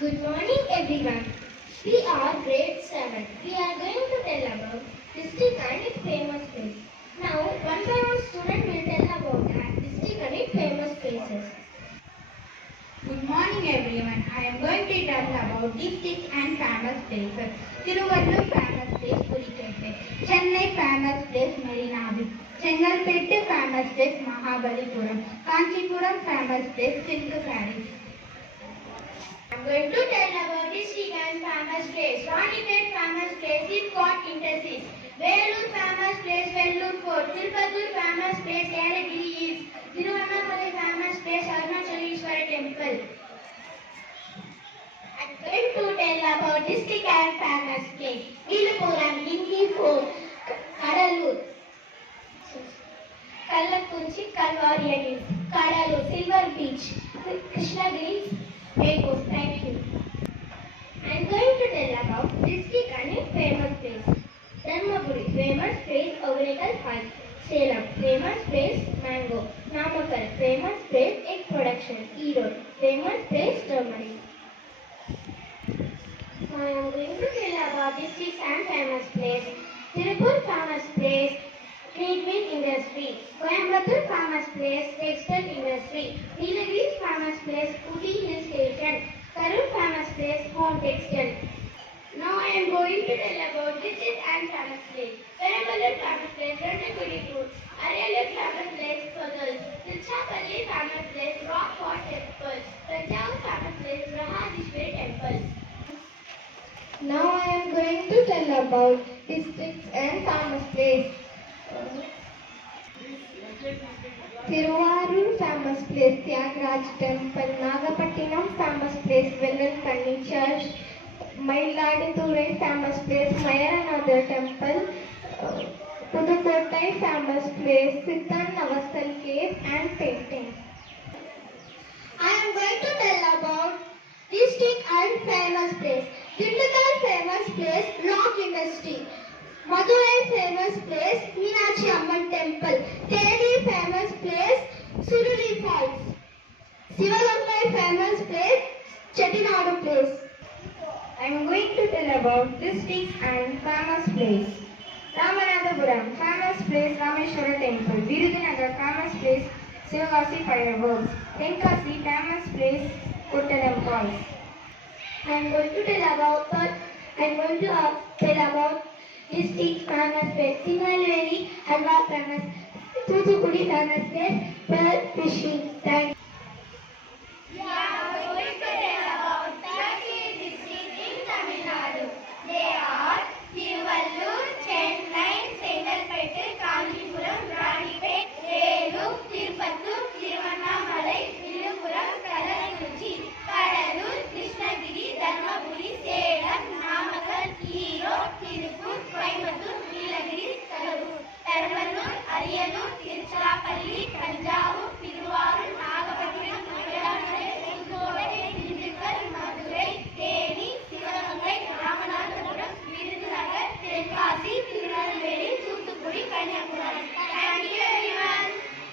Good morning everyone. We are grade 7. We are going to tell about district and its famous place. Now one by one student will tell about that district and its famous places. Good morning everyone. I am going to tell about districts and famous places. Tiruvallur famous place Pulikette. Chennai famous place Marina Beach. Chengalpettu famous place Mahabalipuram. Kanchipuram famous place Silk Sarees. I am going to tell about district and famous place. Ranipet famous place is called Interseas. Velur famous place Vellur Fort. Tirupattur famous place Yaragiri Hills. Tiruvannamalai famous place Arunachaleshwara Temple. I am going to tell about district and famous place. Viluppuram, Lingi Fort, Kadalur, Kallakurchi, Kalvari Hills, Kadalur, Silver Beach, Krishnagiri, Lagos. Thank you. I am going to tell about district and its famous place. Dharmapuri, famous place Ogrekal Falls. Salem, famous place mango. Namakkal, famous place egg production. Erode, famous place turmeric. Now I am going to tell about districts and famous place. Tirupur, famous place Greenwin Industry. Coimbatore, famous place textile industry. Nilagiri, famous place Uti Hill Station. Karur, famous place home textile. Now I am going to tell about district and famous place. Perambalur, famous place Randagudi Road. Ariyalur, famous place Puzzle. Tilchapalli, famous place Rock Fort Temple. Tanjavur, famous place Brahadishwari Temple. Now I am going to tell about districts and famous place. Thiruvarur, famous place Tyagaraj Temple. Nagapattinam, famous place Vellankanni Church. Mayiladuthurai, famous place Mayaranatha Temple. Pudukottai, famous place Siddhan Navasal Cave and painting. I am going to tell about district and famous place. Dindigul, famous place Rock Industry. Madurai, famous place Meenakshi Amman Temple. Teli, famous place Suruli Falls. Sivagamai, famous place Chettinadu Place. I am going to tell about districts and famous place. Ramanathapuram, famous place Rameshwara Temple. Virudhunagar, famous place Sivagasi Fireworks. Tenkasi, famous place Kottalam Falls. I am going to tell about district famous place. Tingalweri, Halwa famous. Thuthukudi, famous place Pearl Fishing. Thank you.